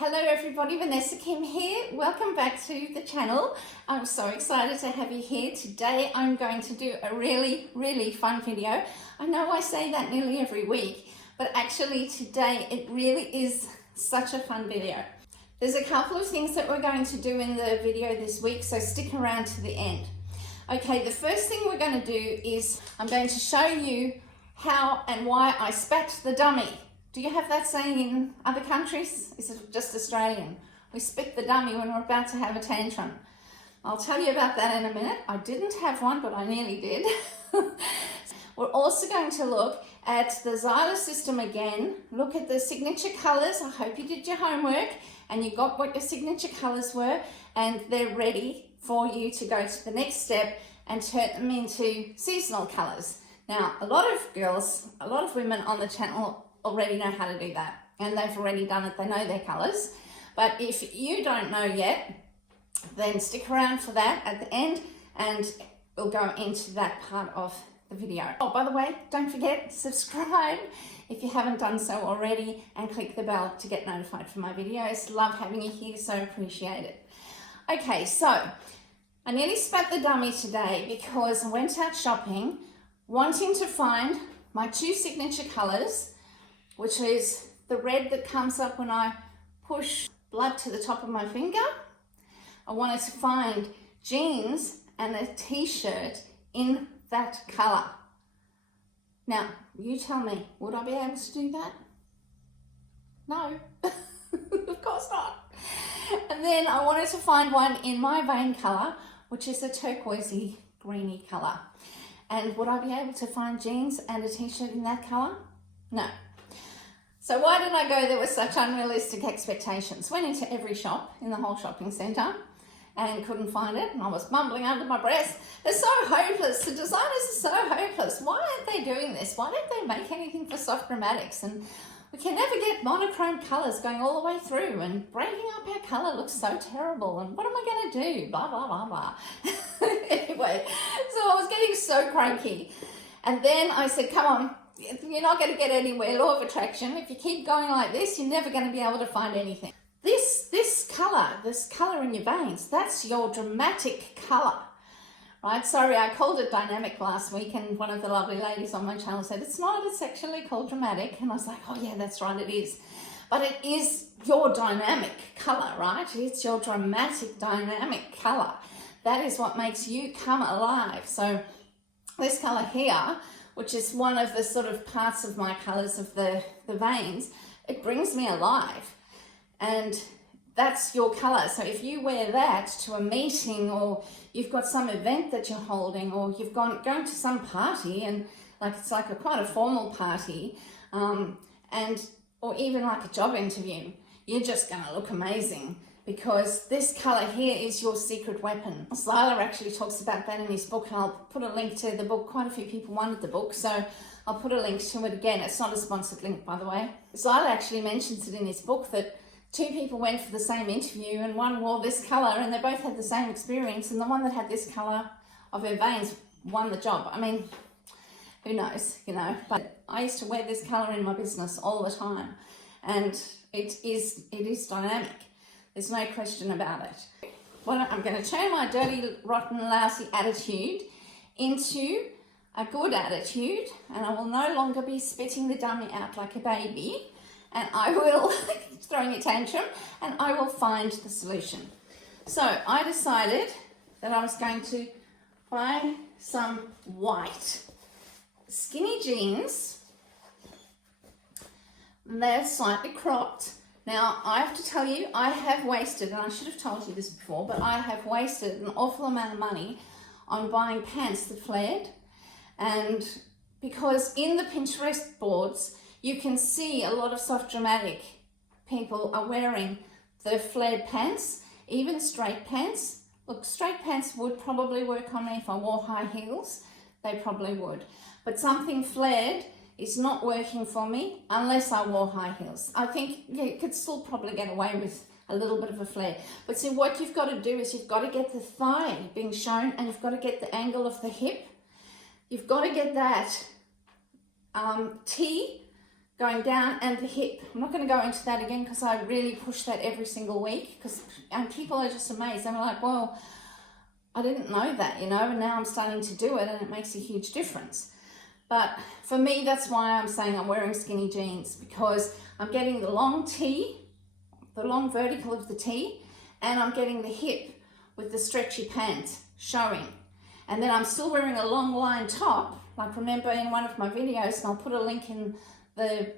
Hello everybody, Vanessa Kim here. Welcome back to the channel. I'm so excited to have you here. Today I'm going to do a really fun video. I know I say that nearly every week, but actually today it really is such a fun video. There's a couple of things that we're going to do in the video this week, so stick around to the end. Okay, the first thing we're going to do is I'm going to show you how and why I spat the dummy. Do you have that saying in other countries? Is it just Australian? We spit the dummy when we're about to have a tantrum. I'll tell you about that in a minute. I didn't have one, but I nearly did. We're also going to look at the Zyla system again. Look at the signature colours. I hope you did your homework and you got what your signature colours were and they're ready for you to go to the next step and turn them into seasonal colours. Now, a lot of girls, a lot of women on the channel already know how to do that and they've already done it. They know their colours, but if you don't know yet, then stick around for that at the end and we'll go into that part of the video. Oh, by the way, don't forget, subscribe if you haven't done so already and click the bell to get notified for my videos. Love having you here, so appreciate it. Okay, so I nearly spat the dummy today because I went out shopping wanting to find my two signature colours, which is the red that comes up when I push blood to the top of my finger. I wanted to find jeans and a t-shirt in that colour. Now, you tell me, would I be able to do that? No, of course not. And then I wanted to find one in my vein colour, which is a turquoisey greeny colour. And would I be able to find jeans and a t-shirt in that colour? No. So why did I go there with such unrealistic expectations? Went into every shop in the whole shopping centre and couldn't find it, and I was mumbling under my breath. They're so hopeless. The designers are so hopeless. Why aren't they doing this? Why don't they make anything for soft dramatics? And we can never get monochrome colours going all the way through, and breaking up our colour looks so terrible, and what am I going to do? Blah, blah, blah, blah. Anyway, so I was getting so cranky. And then I said, come on, you're not going to get anywhere, law of attraction. If you keep going like this, you're never going to be able to find anything. This colour in your veins, that's your dramatic colour, right? Sorry, I called it dynamic last week and one of the lovely ladies on my channel said, it's not, it's actually called dramatic. And I was like, oh yeah, that's right, it is. But it is your dynamic colour, right? It's your dramatic dynamic colour. That is what makes you come alive. So this colour here, which is one of the sort of parts of my colours of the veins, it brings me alive. And that's your colour. So if you wear that to a meeting, or you've got some event that you're holding, or you've going to some party, and it's like quite a formal party, or even like a job interview, you're just going to look amazing. Because this colour here is your secret weapon. Zyla actually talks about that in his book, and I'll put a link to the book. Quite a few people wanted the book, so I'll put a link to it again. It's not a sponsored link, by the way. Zyla actually mentions it in his book that two people went for the same interview and one wore this colour and they both had the same experience, and the one that had this colour of her veins won the job. I mean, who knows, you know, but I used to wear this colour in my business all the time, and it is dynamic. There's no question about it. Well, I'm going to turn my dirty, rotten, lousy attitude into a good attitude, and I will no longer be spitting the dummy out like a baby, and I will, throwing a tantrum, and I will find the solution. So I decided that I was going to buy some white skinny jeans. They're slightly cropped. Now, I have to tell you, I have wasted, and I should have told you this before, but I have wasted an awful amount of money on buying pants that flared. And because in the Pinterest boards, you can see a lot of soft dramatic people are wearing the flared pants, even straight pants. Look, straight pants would probably work on me if I wore high heels. They probably would. But something flared is not working for me unless I wore high heels. I think you could still probably get away with a little bit of a flare. But see, what you've got to do is you've got to get the thigh being shown, and you've got to get the angle of the hip. You've got to get that T going down, and the hip. I'm not going to go into that again because I really push that every single week, and people are just amazed. They're like, well, I didn't know that, you know, and now I'm starting to do it and it makes a huge difference. But for me, that's why I'm saying I'm wearing skinny jeans, because I'm getting the long T, the long vertical of the T, and I'm getting the hip with the stretchy pants showing. And then I'm still wearing a long line top, like remember in one of my videos, and I'll put a link in the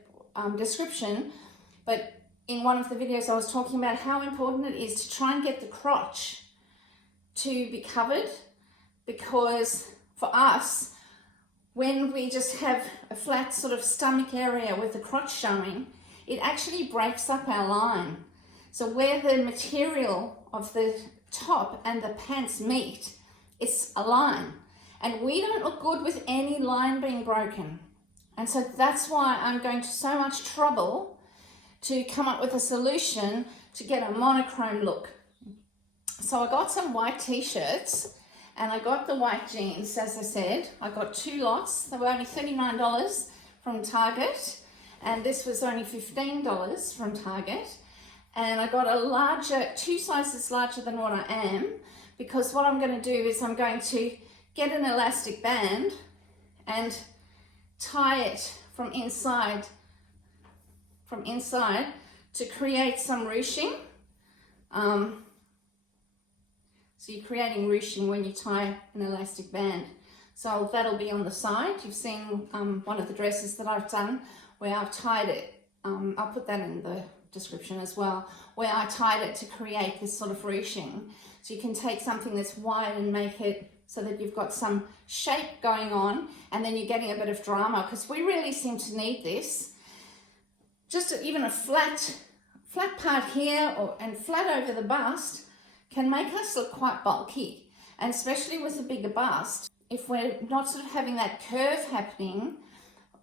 description, but in one of the videos I was talking about how important it is to try and get the crotch to be covered, because for us, when we just have a flat sort of stomach area with the crotch showing, it actually breaks up our line. So where the material of the top and the pants meet, it's a line. And we don't look good with any line being broken. And so that's why I'm going to so much trouble to come up with a solution to get a monochrome look. So I got some white t-shirts and I got the white jeans, as I said. I got 2 lots. They were only $39 from Target, and this was only $15 from Target. And I got a larger, 2 sizes larger than what I am, because what I'm going to do is I'm going to get an elastic band and tie it from inside to create some ruching. So you're creating ruching when you tie an elastic band. So that'll be on the side. You've seen one of the dresses that I've done where I've tied it. I'll put that in the description as well, where I tied it to create this sort of ruching. So you can take something that's wide and make it so that you've got some shape going on, and then you're getting a bit of drama, because we really seem to need this. Just even a flat part here and flat over the bust can make us look quite bulky, and especially with a bigger bust, if we're not sort of having that curve happening,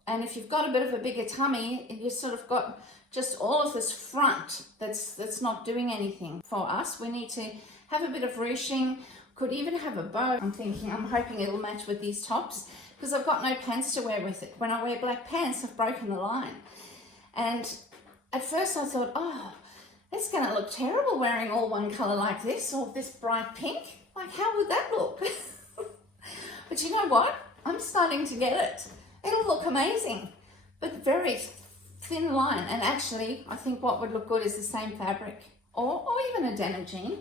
and if you've got a bit of a bigger tummy, you've sort of got just all of this front that's not doing anything for us. We need to have a bit of ruching. Could even have a bow. I'm hoping it'll match with these tops, because I've got no pants to wear with it. When I wear black pants, I've broken the line. And at first I thought, oh, it's going to look terrible wearing all one colour like this, or this bright pink. Like, how would that look? But you know what? I'm starting to get it. It'll look amazing, but very thin line. And actually, I think what would look good is the same fabric, or even a denim jean.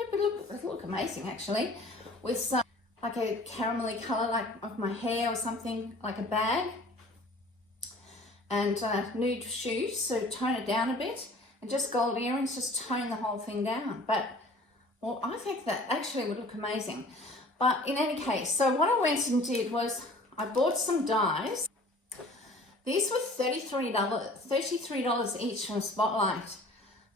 It'd look amazing, actually, with some, like a caramelly colour, like of my hair or something, like a bag, and nude shoes, so tone it down a bit, and just gold earrings, just tone the whole thing down. But, well, I think that actually would look amazing. But in any case, so what I went and did was I bought some dyes. These were $33 each from Spotlight.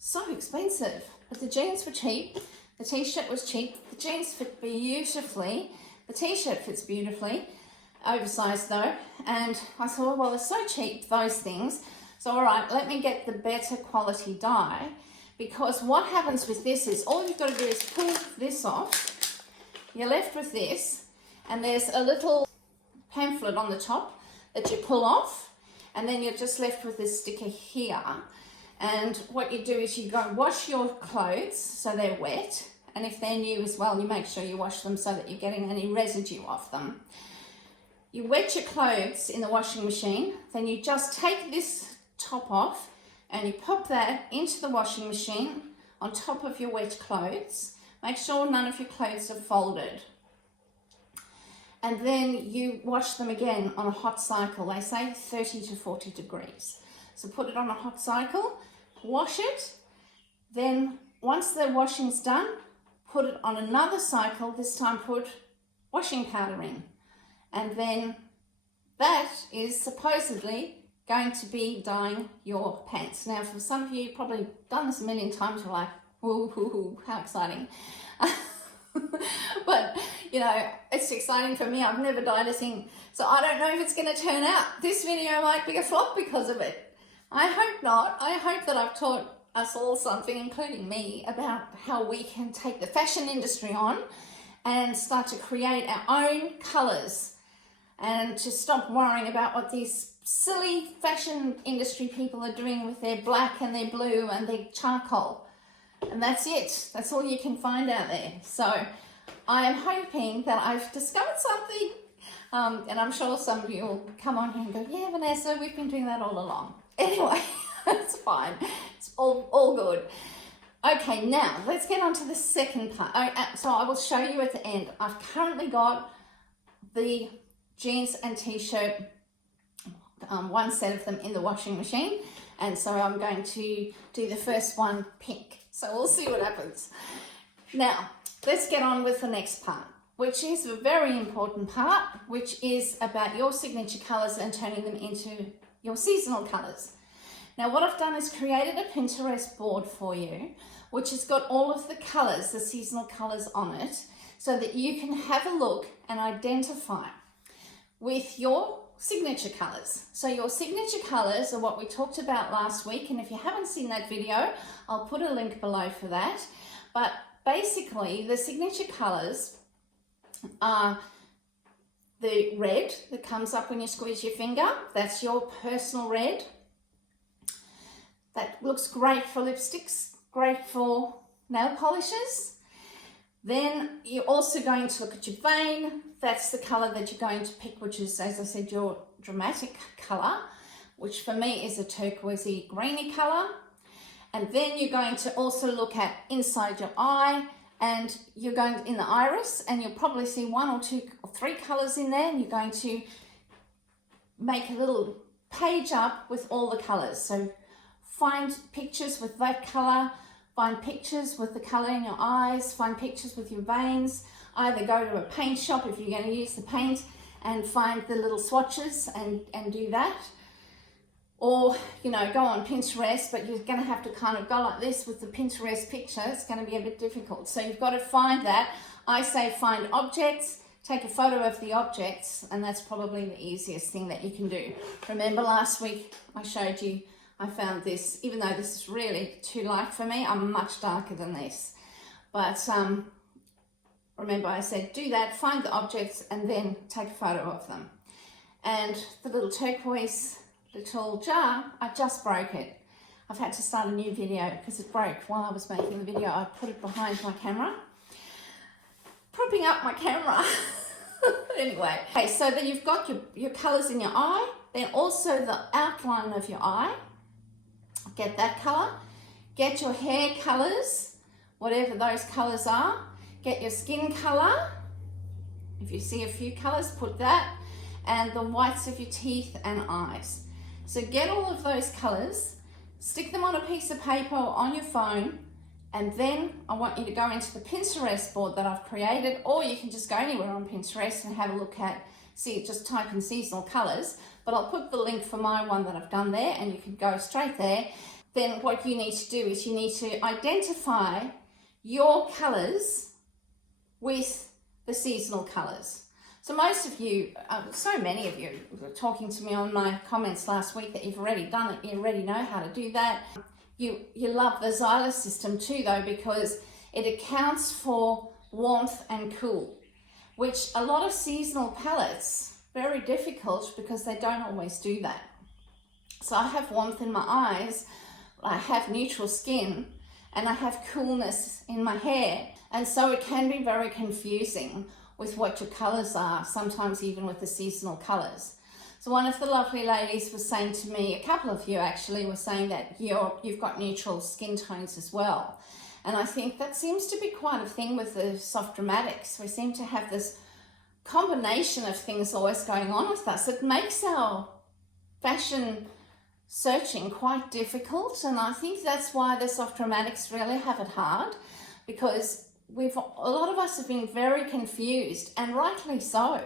So expensive, but the jeans were cheap. The t-shirt was cheap. The jeans fit beautifully. The t-shirt fits beautifully. Oversized though. And I thought, well, they're so cheap, those things. So all right, let me get the better quality dye, because what happens with this is all you've got to do is pull this off. You're left with this, and there's a little pamphlet on the top that you pull off, and then you're just left with this sticker here. And what you do is you go wash your clothes so they're wet, and if they're new as well, you make sure you wash them so that you're getting any residue off them. You wet your clothes in the washing machine, then you just take this top off and you pop that into the washing machine on top of your wet clothes. Make sure none of your clothes are folded. And then you wash them again on a hot cycle. They say 30 to 40 degrees. So put it on a hot cycle, wash it. Then once the washing's done, put it on another cycle. This time put washing powder in. And then that is supposedly going to be dyeing your pants. Now, for some of you, you've probably done this a million times. You're like, ooh, how exciting. But, you know, it's exciting for me. I've never dyed a thing, so I don't know if it's going to turn out. This video might be a flop because of it. I hope not. I hope that I've taught us all something, including me, about how we can take the fashion industry on and start to create our own colours, and to stop worrying about what these silly fashion industry people are doing with their black and their blue and their charcoal. And that's it. That's all you can find out there. So I am hoping that I've discovered something. And I'm sure some of you will come on here and go, yeah, Vanessa, we've been doing that all along. Anyway, it's fine. It's all good. Okay, now let's get on to the second part. So I will show you at the end. I've currently got the jeans and t-shirt, one set of them in the washing machine. And so I'm going to do the first one pink. So we'll see what happens. Now, let's get on with the next part, which is a very important part, which is about your signature colours and turning them into your seasonal colours. Now, what I've done is created a Pinterest board for you, which has got all of the colours, the seasonal colours on it, so that you can have a look and identify with your signature colours. So your signature colours are what we talked about last week, and if you haven't seen that video, I'll put a link below for that. But basically, the signature colours are the red that comes up when you squeeze your finger. That's your personal red. That looks great for lipsticks, great for nail polishes. Then you're also going to look at your vein. That's the colour that you're going to pick, which is, as I said, your dramatic colour, which for me is a turquoisey greeny colour. And then you're going to also look at inside your eye, and you're going in the iris, and you'll probably see 1 or 2 or 3 colours in there, and you're going to make a little page up with all the colours. So find pictures with that colour, find pictures with the colour in your eyes, find pictures with your veins. Either go to a paint shop if you're going to use the paint and find the little swatches and do that. Or, you know, go on Pinterest, but you're going to have to kind of go like this with the Pinterest picture. It's going to be a bit difficult. So you've got to find that. I say find objects, take a photo of the objects, and that's probably the easiest thing that you can do. Remember last week I showed you, I found this, even though this is really too light for me, I'm much darker than this. But remember I said do that, find the objects, and then take a photo of them. And the little turquoise little jar, I just broke it. I've had to start a new video because it broke while I was making the video. I put it behind my camera, propping up my camera. Anyway, okay, so then you've got your colours in your eye, then also the outline of your eye. Get that colour. Get your hair colours, whatever those colours are. Get your skin colour. If you see a few colours, put that. And the whites of your teeth and eyes. So get all of those colours, stick them on a piece of paper or on your phone, and then I want you to go into the Pinterest board that I've created, or you can just go anywhere on Pinterest and have a look at, see, just type in seasonal colours, but I'll put the link for my one that I've done there and you can go straight there. Then what you need to do is you need to identify your colours with the seasonal colours. So most of you, so many of you were talking to me on my comments last week that you've already done it, you already know how to do that. You love the Zyla system too though, because it accounts for warmth and cool, which a lot of seasonal palettes, very difficult because they don't always do that. So I have warmth in my eyes, I have neutral skin, and I have coolness in my hair. And so it can be very confusing with what your colours are, sometimes even with the seasonal colours. So one of the lovely ladies was saying to me, a couple of you actually were saying that you've got neutral skin tones as well. And I think that seems to be quite a thing with the soft dramatics. We seem to have this combination of things always going on with us. It makes our fashion searching quite difficult, and I think that's why the soft dramatics really have it hard, because a lot of us have been very confused, and rightly so.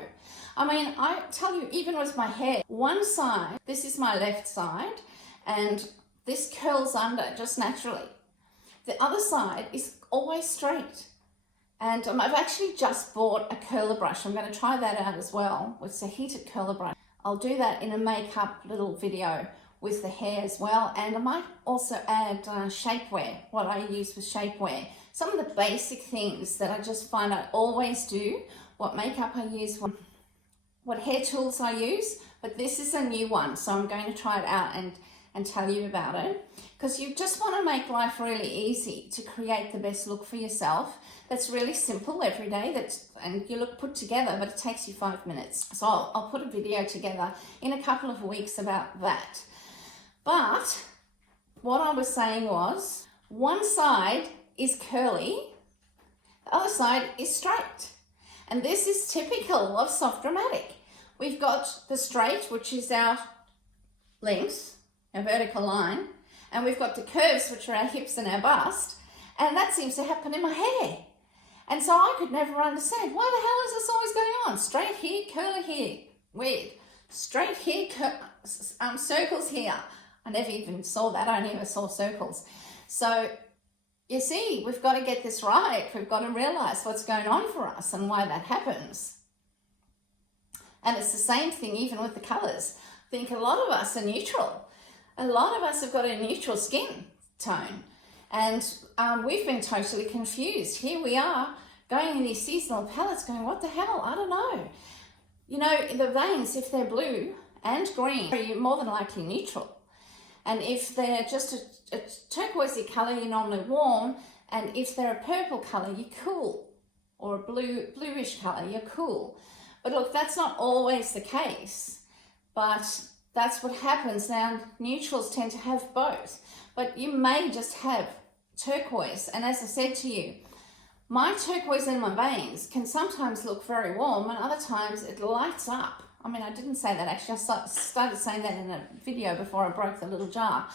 I mean, I tell you, even with my hair, one side, this is my left side, and this curls under just naturally. The other side is always straight. And I've actually just bought a curler brush. I'm going to try that out as well. It's a heated curler brush. I'll do that in a makeup little video with the hair as well. And I might also add shapewear, what I use with shapewear. Some of the basic things that I just find I always do, what makeup I use what hair tools I use, but this is a new one, so I'm going to try it out and tell you about it, because you just want to make life really easy to create the best look for yourself. That's really simple every day, and you look put together, but it takes you 5 minutes. So I'll put a video together in a couple of weeks about that. But what I was saying was, one side is curly, the other side is straight. And this is typical of Soft Dramatic. We've got the straight, which is our length, our vertical line, and we've got the curves, which are our hips and our bust, and that seems to happen in my hair. And so I could never understand, why the hell is this always going on? Straight here, curly here, weird. Straight here, circles here. I never even saw that, I only ever saw circles. So you see, we've got to get this right. We've got to realize what's going on for us and why that happens. And it's the same thing even with the colors. I think a lot of us are neutral. A lot of us have got a neutral skin tone. And we've been totally confused. Here we are going in these seasonal palettes going, what the hell? I don't know. You know, the veins, if they're blue and green, you're more than likely neutral. And if they're just a turquoisey colour, you're normally warm. And if they're a purple colour, you're cool. Or a bluish colour, you're cool. But look, that's not always the case. But that's what happens. Now, neutrals tend to have both. But you may just have turquoise. And as I said to you, my turquoise in my veins can sometimes look very warm and other times it lights up. I mean, I didn't say that actually. I started saying that in a video before I broke the little jar.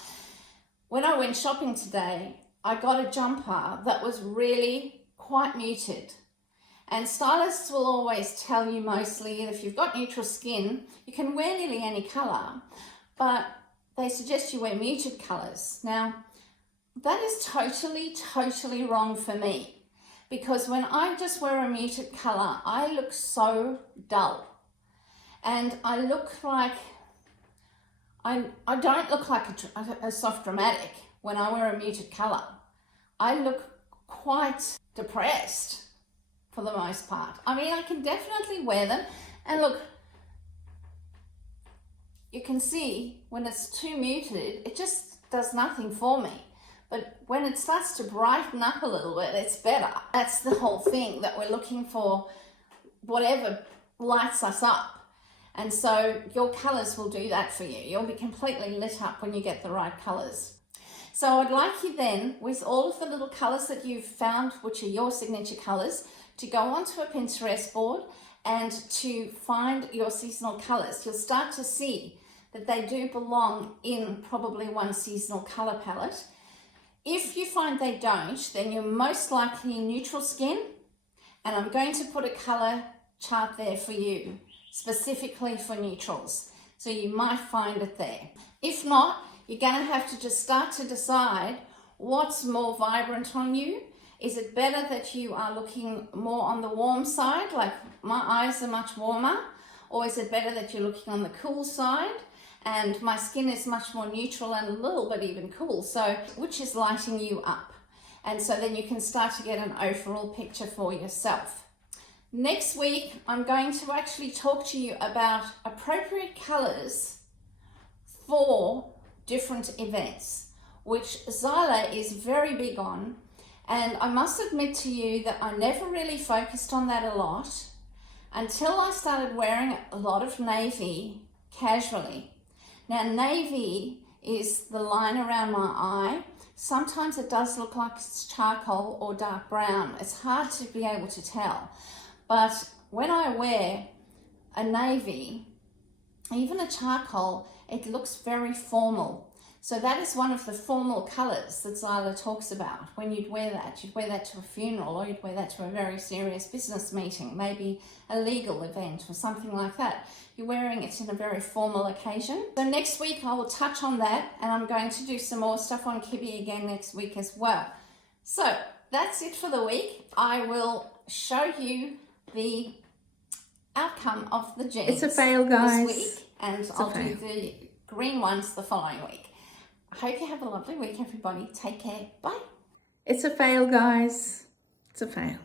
When I went shopping today, I got a jumper that was really quite muted. And stylists will always tell you mostly that if you've got neutral skin, you can wear nearly any colour, but they suggest you wear muted colours. Now, that is totally wrong for me, because when I just wear a muted colour, I look so dull. And I look like, I don't look like a Soft Dramatic when I wear a muted colour. I look quite depressed for the most part. I mean, I can definitely wear them. And look, you can see when it's too muted, it just does nothing for me. But when it starts to brighten up a little bit, it's better. That's the whole thing, that we're looking for whatever lights us up. And so your colours will do that for you. You'll be completely lit up when you get the right colours. So I'd like you then, with all of the little colours that you've found, which are your signature colours, to go onto a Pinterest board and to find your seasonal colours. You'll start to see that they do belong in probably one seasonal colour palette. If you find they don't, then you're most likely neutral skin, and I'm going to put a colour chart there for you, specifically for neutrals. So you might find it there. If not, you're going to have to just start to decide what's more vibrant on you. Is it better that you are looking more on the warm side, like my eyes are much warmer? Or is it better that you're looking on the cool side and my skin is much more neutral and a little bit even cool? So which is lighting you up? And so then you can start to get an overall picture for yourself. Next week, I'm going to actually talk to you about appropriate colours for different events, which Zyla is very big on. And I must admit to you that I never really focused on that a lot until I started wearing a lot of navy casually. Now, navy is the line around my eye. Sometimes it does look like it's charcoal or dark brown. It's hard to be able to tell. But when I wear a navy, even a charcoal, it looks very formal. So that is one of the formal colours that Zyla talks about. When you'd wear that to a funeral, or you'd wear that to a very serious business meeting, maybe a legal event or something like that. You're wearing it in a very formal occasion. So next week I will touch on that, and I'm going to do some more stuff on Kibbe again next week as well. So that's it for the week. I will show you the outcome of the jeans. It's a fail, guys. This week, and I'll do the green ones the following week. I hope you have a lovely week, everybody. Take care. Bye. It's a fail, guys. It's a fail.